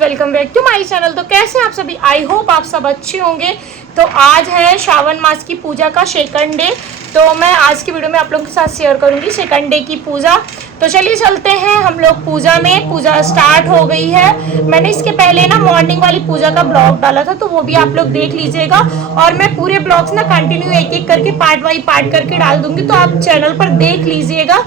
Welcome back to my channel. तो कैसे आप सभी, आई होप आप सब अच्छे होंगे। तो आज है श्रावण मास की पूजा का सेकंड डे। तो मैं आज की वीडियो में आप लोगों के साथ शेयर करूंगी सेकंड डे की पूजा। तो चलिए चलते हैं हम लोग पूजा में। पूजा स्टार्ट हो गई है। मैंने इसके पहले ना मॉर्निंग वाली पूजा का ब्लॉग डाला था, तो वो भी आप लोग देख लीजिएगा। और मैं पूरे ब्लॉग्स ना कंटिन्यू एक एक करके पार्ट बाई पार्ट करके डाल दूंगी, तो आप चैनल पर देख लीजिएगा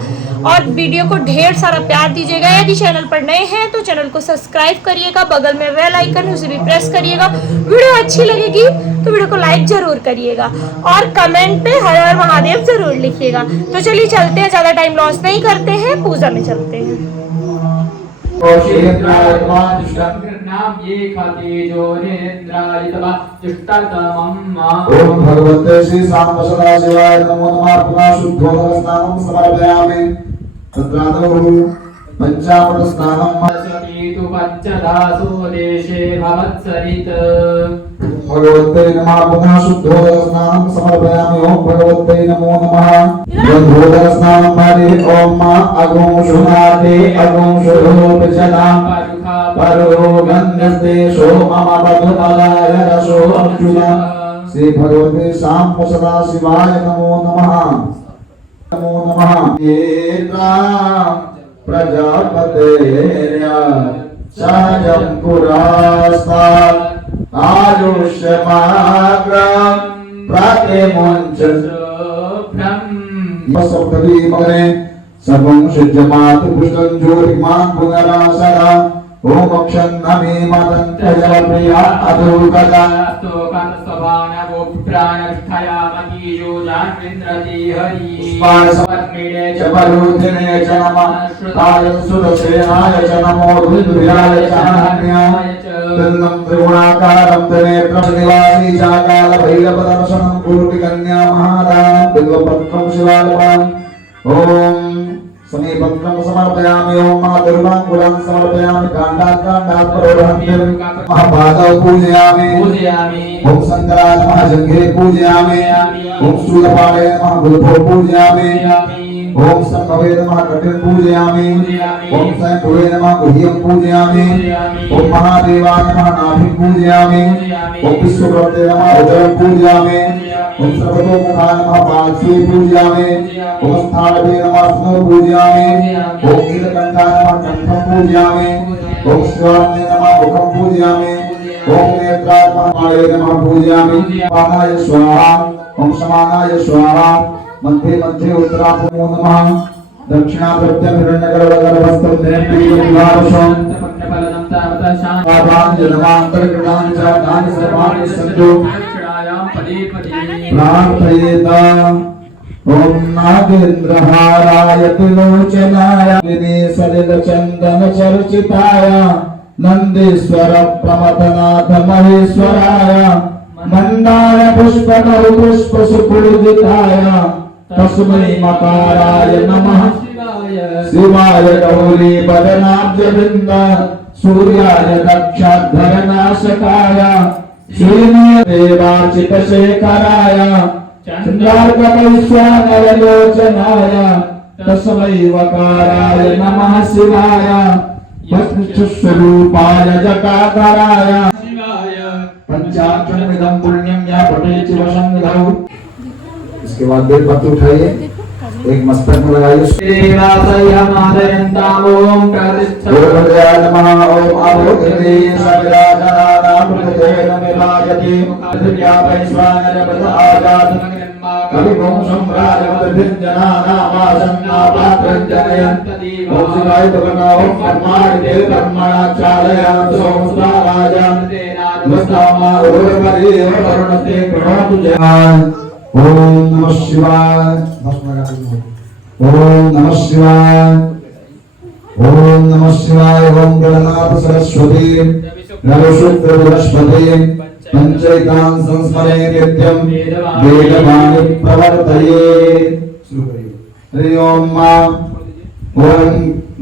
और वीडियो को ढेर सारा प्यार दीजिएगा। यदि चैनल पर नए हैं तो चैनल को सब्सक्राइब करिएगा, बगल में बेल आइकन है उसे भी प्रेस करिएगा। वीडियो अच्छी लगेगी तो वीडियो को लाइक जरूर करिएगा और कमेंट पे हर हर महादेव जरूर लिखिएगा। तो चलिए चलते हैं, ज्यादा टाइम लॉस नहीं करते हैं, पूजा में चलते हैं। ओम भगवते श्री सांब सदाशिवाय नमो नमः। पुनः शुद्धोदकस्नानं समर्पयामि। तत्रादौ पंचामृत स्नानं तु पञ्चदासो देशे भवत्सरित। भगवते नमः। पुनः शुद्धोदकस्नानं समर्पयामि। ओम भगवते नमो नमः। शुद्धोदकस्नानं मादि ओम अगुं शुनाते अगुं शुद्धोपचना परो गन्धस्ते सोममपदुपलाय रसो अच्युता। श्री भगवते सांब सदाशिवाय नमो नमः। नमो नमः। प्रजापतेर्या सहजं पुरास्तात् आयुष्यमाग्रं प्रतिमुञ्चत् सप्तमी मगने सर्वं सज्जमात् पुष्टं ज्योतिर्मान् पुनरासरा। ओम अक्षन्नमे मतन्त्रय प्रिया अधोगता स्तोकास्तवानवो प्राणस्थयामकीयो जान्विन्द्रति हरि स्पार्शवत्मिने च परुधिने च नमः। श्रुताय सुरसेनाय च नमो दुर्याय च हन्याय च तन्नं त्रिगुणाकारं त्रिनेत्रं निवासी चाकाल भैरवदर्शनं कोटिकन्या महादानं बिल्वपत्रं शिवार्पणम्। ओम समीपत्रं समर्पयामि। ओम दुर्वांकुलं समर्पयामि। काण्डात् परोहन्यं महापादौ पूजयामि। ओम शंकराय नमः। जंघे पूजयामि। ओम शूलपाणे नमः। गुल्फो पूजयामि। ओम संभवे नमः। कटिं पूजयामि। ओम शंभवे नमः। गुह्यं पूजयामि। ओम महादेवाय नमः। नाभिं पूजयामि। ओम विश्वकर्ते नमः। उदरं पूजयामि। ओम सर्वतोमुखाय नमः। पार्श्वे पूजयामि। ओम स्थानवे नमः। स्नो पूजयामि। ओम नीलकंठाय नमः। कंठं पूजयामि। ओम शिवाय नमः। मुखं पूजयामि। ओम नेत्राय नमः। माळे नमः पूजयामि। पादाय स्वाहा। ओम समानाय स्वाहा। मध्ये मध्ये उत्तराभूमो नमः। दक्षिणाभ्यं हिरण्यगर्भगर्भस्थं देवतीवारसं पुण्यफलनं तावता शान्ताञ्जनमान्तर्गतानि च तानि सर्वाणि सन्तु पदे पदे प्रार्थयेत। ओम नागेन्द्रहाराय त्रिलोचनाय विनेसलिलचन्दन चर्चिताय नंदीश्वर प्रमथनाथ महेश्वराय मंदार पुष्पकौ पुष्प सुपूजिताय तस्मै मकाराय नमः। शिवाय गौरी बदनाब्जवृन्द सूर्याय दक्षाधरनाशकाय श्रीदेवार्चित शेखराय चन्द्रार्कवैश्वानरलोचनाय तस्मै वकाराय नमः। शिवाय स्वरूपाय जटाधराय पंचाक्षरमिदं पुण्यं या पठेत् शिवसंविधौ। इसके बाद बेलपत्र उठाइए, एक मस्तक में लगाइए। देवासय मादयन्ताम् ओम प्रतिष्ठाय नमः। ओम आभोगते सविराजनानां प्रतिदेवमिवायति पृथिव्या वैश्वानरपद आजात् कविगुं सम्राजमदभिञ्जनानामासन्नापात्रञ्जनयन्त। ओम शिवाय भगवान्। ओम कर्माणि कर्मणाचालयामि। ओम सुराराजं नमस्तामा उर्वरी वरुणते प्रणोतु जय। ओम नमः शिवाय। ओम नमः शिवाय। ओम नमः शिवाय। ओम गणनाथ सरस्वती नरशुद्ध बृहस्पति पंचैतां संस्मरे नित्यं वेदवाणी प्रवर्तये। हरि ओम। ओम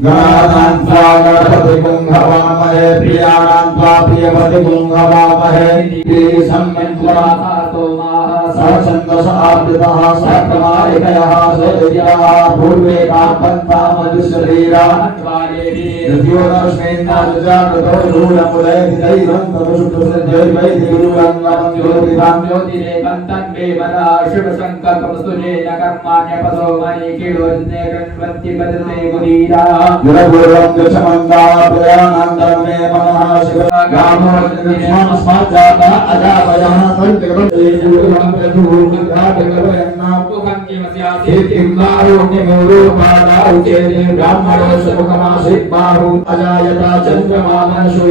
गणानां त्वा गणपतिं हवामहे प्रियाणां त्वा प्रियपतिं हवामहे। सम्मन्त्वातो सहचन्दस आप्तः सक्रमायकयः सदिव्याः पूर्वे कापन्ता मधुशरीरा अजायता चंद्रमानशो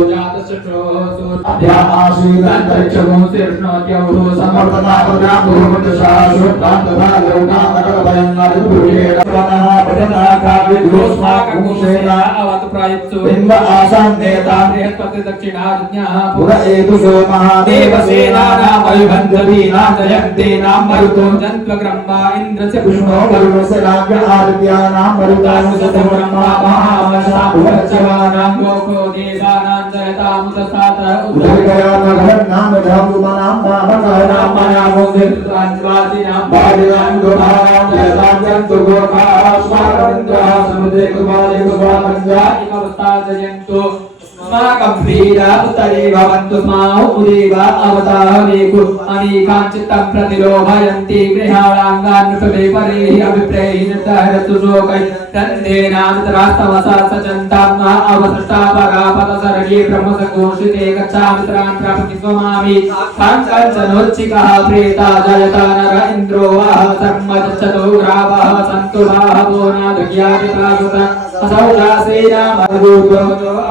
प्रतिलोभयन्ति गृहाणाङ्गान् परेहि अभिप्रेहि निर्दहरतु शोकै तन्देनान्तरास्तवसचन्तात्मा अवसृष्टापगापतसर्गे ब्रह्मसघोषिते गच्छामित्रान् प्राप्ति स्वमामि काञ्चनोच्चिकः प्रेता जयता नर इन्द्रो वः सर्मचच्छतो ग्रावः सन्तु बाहवो नादुग्यादितासुत असौजासेनामरूपो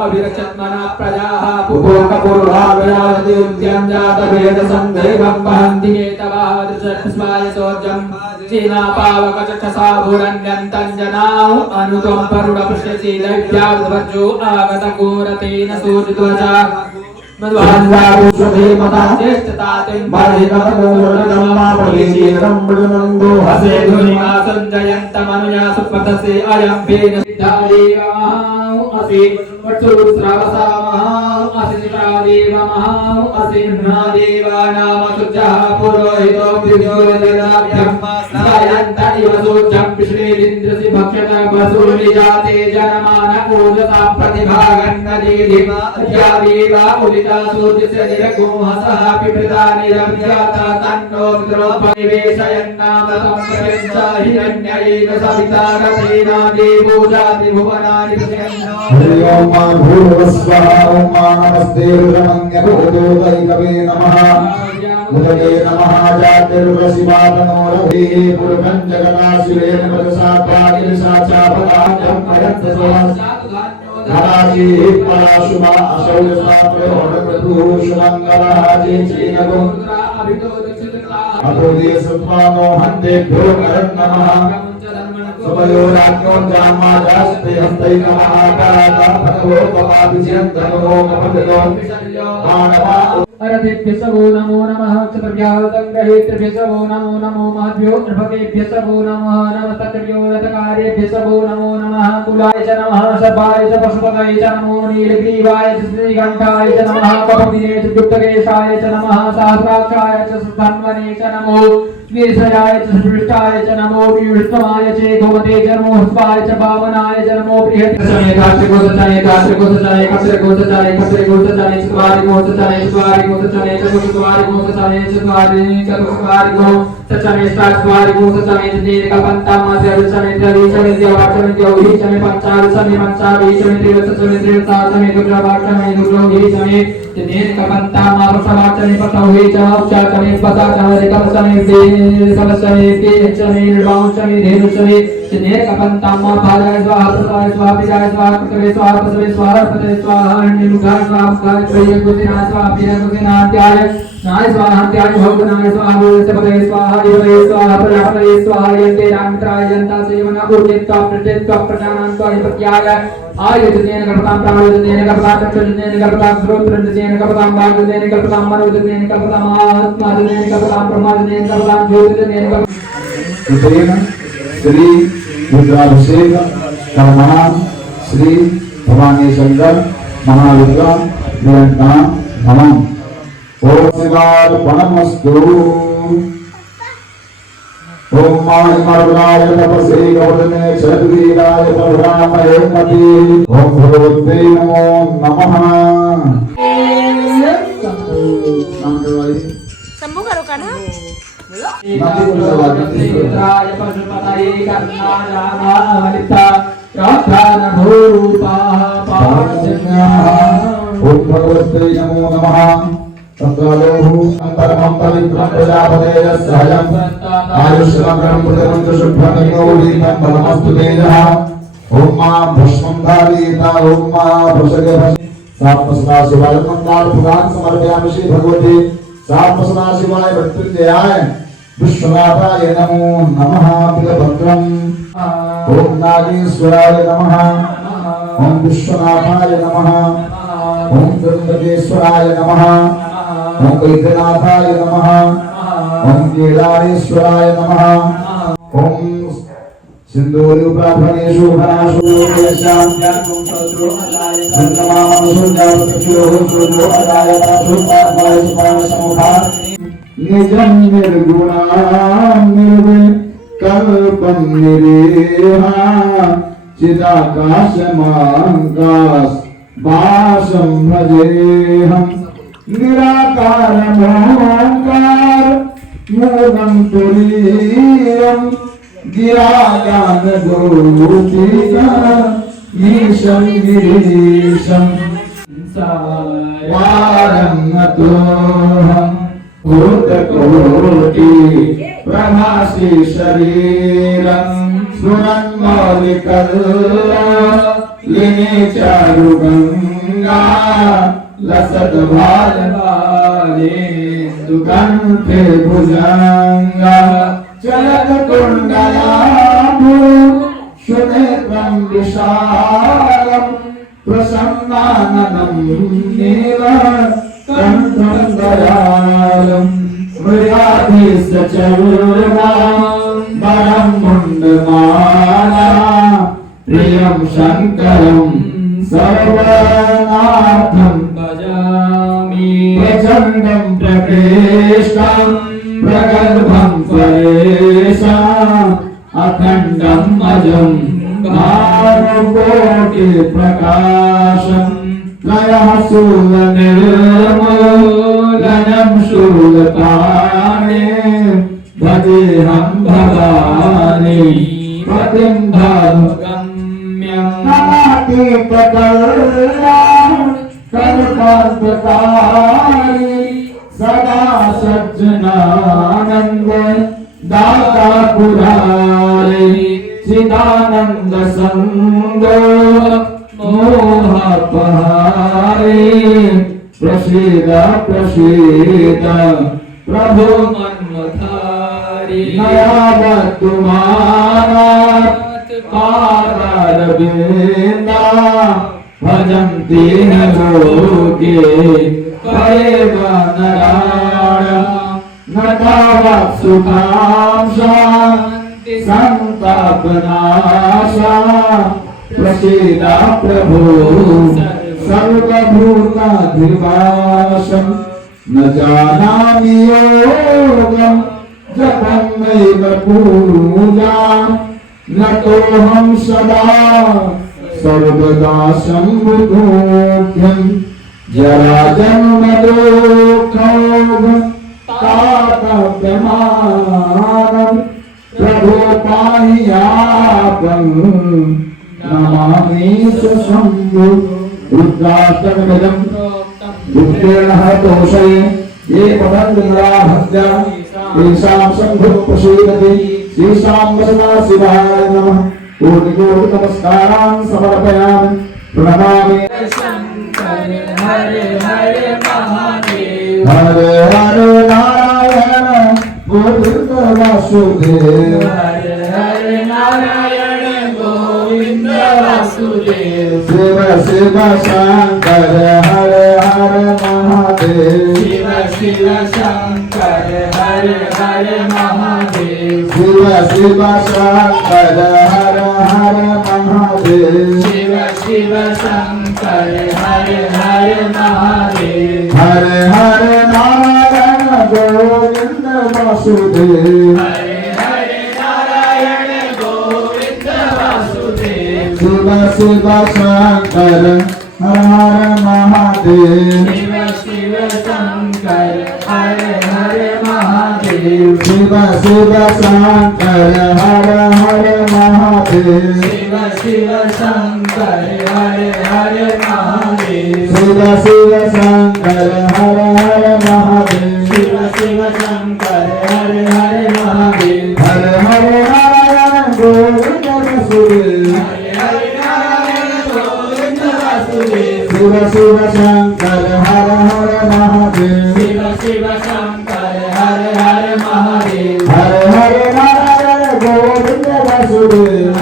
अभिरक्षत्मना प्रजाः पुपोकपूर्वाभ्यादिद्यं जातभेदसन्देहं वहन्ति केतवः दृशस्वायसोर्जं चीनापावकचक्षसाभुरन्यन्तञ्जनाौ अनुत्वं परुणपृष्यशीलैभ्याद्वज्जो आगतघोरतेन सूर्यध्वजा मुदगे नमः जातिर्वसिवातनोरभे पुरुषं जगदाशिवेन वदसात्वागिरिसाचापदां प्रयत्नसोहं धराजीः पराशुभा अशौचसात्वयोडप्रभूषुमङ्गलः चेचीनगुं अभोदे सत्त्वानो हन्तेभ्यो नमः सुभयोराज्ञोञ्जामाजास्ते हस्तैकमः पराता भगवो पपाभिजयन्तमो कपतितो मानवा अरथेभ्य सबो नमो नमः क्षत्रव्याहतङ्गहेभ्य सबो नमो नमो महभ्यो नृभकेभ्य सबो नमः नमस्तभ्यो रथकार्येभ्य सबो नमो नमः कुलाय च नमः सर्वाय च पशुपतये च नमो नीलग्रीवाय च श्रीकण्ठाय च नमः कपिने च दुष्टकेशाय च नमः सहस्राक्षाय च सुधन्वने च नमो वीरशयाय च सुपृष्ठाय च नमो विष्णवाय च गोमते च नमो हस्वाय च वामनाय च नमो बृहत्समये काष्ठकोशचाय काष्ठकोशचाय कक्षकोशचाय कक्षकोशचाय चत्वारि कोशचाय चत्वारि कोशचाय चतुर्वारि कोशचाय चत्वारि चतुर्वारि कोशचाय चत्वारि कोशचाय दीर्घपन्तामास्य विषमे द्रविषमे द्यवाक्षमे द्यौहिषमे पंचाविषमे पंचाविषमे त्रिवत्समे त्रिवत्सासमे दुर्गावाक्षमे दुर्गौहिषमे दीर्घपन्तामावृषवाक्षमे पतौहि च औक्षाक्षमे पताक्षमे कवचमे समस्यमे पेचमे निर्वांशमे धेनुषमे दीर्घपन्तामा भाजाय स्वाहा प्रसाय स्वाहा पिजाय स्वाहा कृतवे स्वाहा पसवे स्वाहा पतवे स्वाहा अन्यमुखाय स्वाहा मुखाय प्रयगुतिनाय स्वाहा पिरगुतिनात्याय नाय स्वाहा त्याय भोगनाय स्वाहा बोलते स्वाहा दिवये स्वाहा प्रजापतये स्वाहा यन्ते रामत्राय जनता सेवना उर्जित्वा प्रत्यत्वा प्रजानान्त्वा निपत्याय आयुधेन कल्पतां प्राणोदनेन कल्पतां चक्षुर्जनेन कल्पतां श्रोत्रजनेन कल्पतां वाग्जनेन कल्पतां मनोजनेन कल्पतां आत्माजनेन कल्पतां ब्रह्मजनेन कल्पतां ज्योतिजनेन कल्पतां श्री रुद्राभिषेक कर्मणां श्री भवानी शंकर महाविद्वान निरंतरं नमः। ओम शिवार्पणमस्तु। ओम माहिमर्गाय तपसे गौतमे क्षद्वीराय परब्रह्मणे मति ओम भगवते नमो नमः। शंभू करो का ना इंद्राय पशुपतये कर्णायामावलिता योद्धानभूरूपाः पावनजन्याः। ओम भगवते नमो नमः। संकालोहु अंतरमं पवित्रं प्रजापतेय सहजं आयुष्यमग्रं प्रदमं शुभ्रमिनोदीतं बलमस्तु तेजः। ओम मां भस्मं धारयिता ओम मां भस्मगे सात्मसदा शिवाय मंगल पुराण समर्पयामि श्री भगवते सात्मसदा शिवाय मृत्युंजयाय विश्वनाथाय नमो नमः। पिलभद्रं ओम नागेश्वराय नमः ओम विश्वनाथाय नमः ओम त्र्यंबकेश्वराय नमः ओम वैद्यनाथाय नमः ओम केदारेश्वराय नमः ओम सिंधूरुप्राभणेषु भनाशु देशां ज्ञानं सत्रो अदाय संतमामसु जातुचो जो अदाय तासु पावय सुपान समुखा निजं निर्गुणां निर्विकल्पं निरेहा चिदाकाशमाकाश वासं भजेऽहं निराकारमोङ्कार मूलं तुरीयं गिरागानगोपीशं गिरीशं वारं नतोऽहं भूतकोटि प्रभासि शरीरं स्फुरन्मौलिकलिने चारुगङ्गा लसद्भालभाले दुकण्ठे भुजङ्गा चलत्कुण्डलाभू सुनेत्रं विशालं प्रसन्नाननं नीलकण्ठं दयालं मृगाधीशचूर्णां वरं मुण्डमाला प्रियं शङ्करं सर्वनाथं भजामि प्रचण्डं प्रकृष्टं प्रगल्भं परेशाम् अखण्डम् अजं भानुकोटिप्रकाशं त्रयः शूलनिर्मूलनं शूलपाणे भजेऽहं भवानी पतिं भावगम्यं कल्पान्तकारी सदा सज्जनानन्द दाता पुरारे चिदानंद संगो मोहपहारे प्रसीद प्रसीद प्रभु मन्मथारी नयावत तुम्हारा पादारविंदा भजन्ति न लोके करेगा नारायण न तावत् सुखां शान्ति संतापनाशा प्रसीद प्रभो सर्वभूताधिवासं न जानामि योगं जपं नैव पूजां न तोऽहं सदा सर्वदा सम्मुखोऽहं जराजन्म दुःखं तातव्यमानं प्रभो पाहियापं नमामि शम्भु रुद्राष्टकमिदं दुःखेन दोषे ये पतन्ति नराभक्त्या तेषां शम्भुः प्रसीदति श्रीशां वसदा शिवाय नमः कोटि कोटि नमस्कारान् समर्पयामि प्रणमामि शंकर हरे हरे महादेव हरे हरे नारायण गोविंद वासुदेव हरे हरे नारायण गोविंद वासुदेव शिव शिव शंकर हरे हरे महादेव शिव शिव शंकर हरे हरे महादेव शिव शिव शंकर हरे हरे महादेव शिव शिव शंकर हरे हरे महादेव हरे हरे नारायण गोविंद वासुदेव हरे हरे शिव शंकर हर हर महादेव शिव शिव शंकर हर हर महादेव शिव शिव शंकर हर हर महादेव शिव शिव शंकर हर हर महादेव शिव शिव शंकर हर हर महादेव शिव शिव शंकर हर हर महादेव हर हर नारायण गोविंद वासुदेव शिव शिव शंकर हर हर महादेव शिव शिव शंकर हर हर महादेव हर हर नारायण गोविंद वासुदेव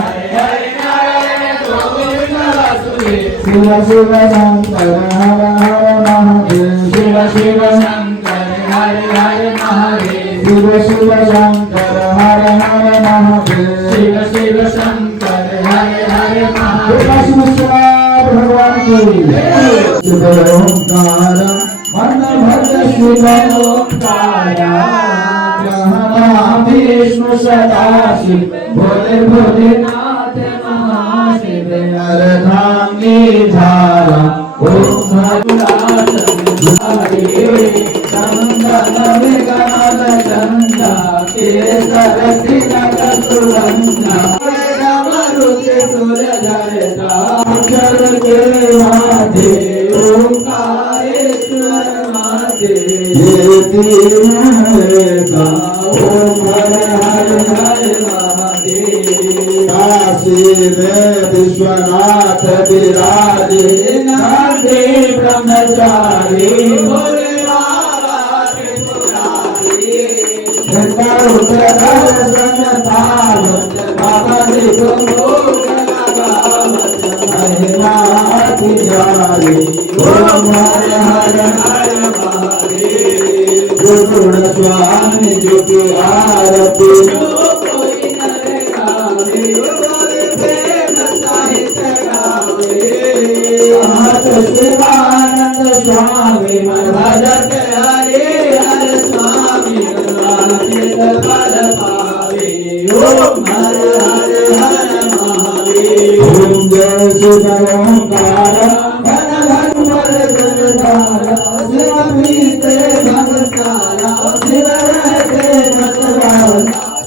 शिव शिव शंकर हर हर महादेव शिव शिव शंकर हर हर महादेव शिव शिव शंकर हर हर महादेव शिव शिव शंकर हर हर महादेव विश्वनाथ भगवान की शिव ओंकार मन भज शिव ओंकार विष्णु सदाशिव भोले भोलेनाथ महाशिव अर्धांगी धारा ओम विश्वनाथ विराजे नादे ब्रह्मचारी भोले बाबा त्रिपुरारी बाबा देखो ओम हर हर हर महादेव गुरु स्वामी जो की आरती शिवानंद स्वामी भजत हरे हर स्वामी पद पावे ओम हर हर हर महादेव ओम जय शिव ओंकार घन घन पर जलधारा शिव पीते भगतारा शिव रहते मतवाला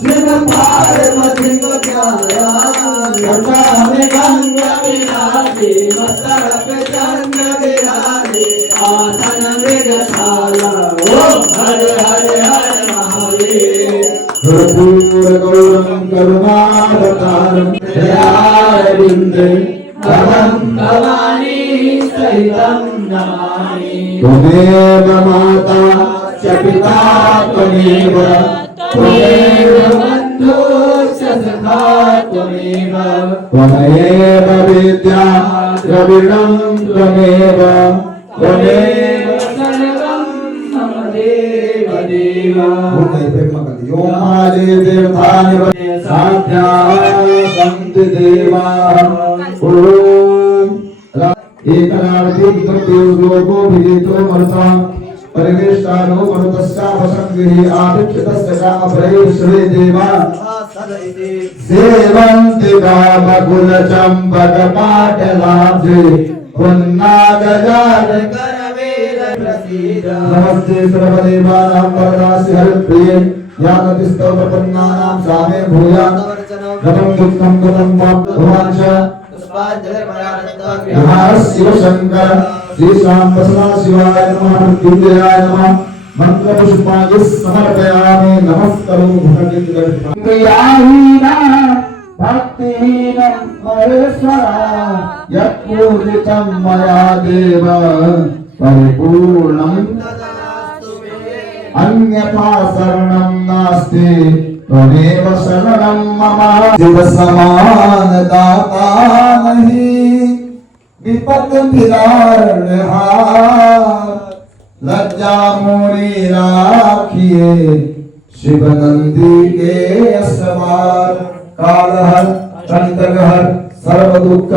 शिव पार्वती को प्यारा गंगा में गंगा विराजे मस्तक पे चंद्र विराजे आसन मृगशाला ओम हर हर हर महादेव कर्पूर गौरम करुणावतारम दयाविंदे भवं भवानी सहितं नमामि त्वमेव माता च पिता त्वमेव बन्धुश्च सखा त्वमेव त्वमेव विद्या द्रविणं त्वमेव सर्वं मम देव देव ओम आदि देवतानि साध्या सन्ति देवाः ओम एकनार्ति देवलोको विदितो मर्ता परिवेष्टानो मरुतस्या वसंगहि आदित्यतस्य कामप्रये श्री देवा सेवन्ति कामकुल चम्पक पाटलाब्धे पुन्नागजात करवेर प्रसीद नमस्ते सर्वदेवानां वरदासि हरिप्रिये या गतिस्तव प्रपन्नानां सामे भूयात् गतं दुःखं गतं भगवान् च शिव शंकर श्री शाम बसवा शिवाय नमः मृत्युंजयाय नमः मंत्र पुष्पांजलि समर्पयामि नमस्करो भगवतीना भक्तिहीनं महेश्वरा यत्पूजितं मया देव परिपूर्णं अन्यथा शरणं नास्ति त्वमेव शरणं मम शिव समान दाता नहीं विपत निवारणहार लज्जा मोरी राखिए शिव नंदी के सवार कालहर कंटकहर सर्व दुख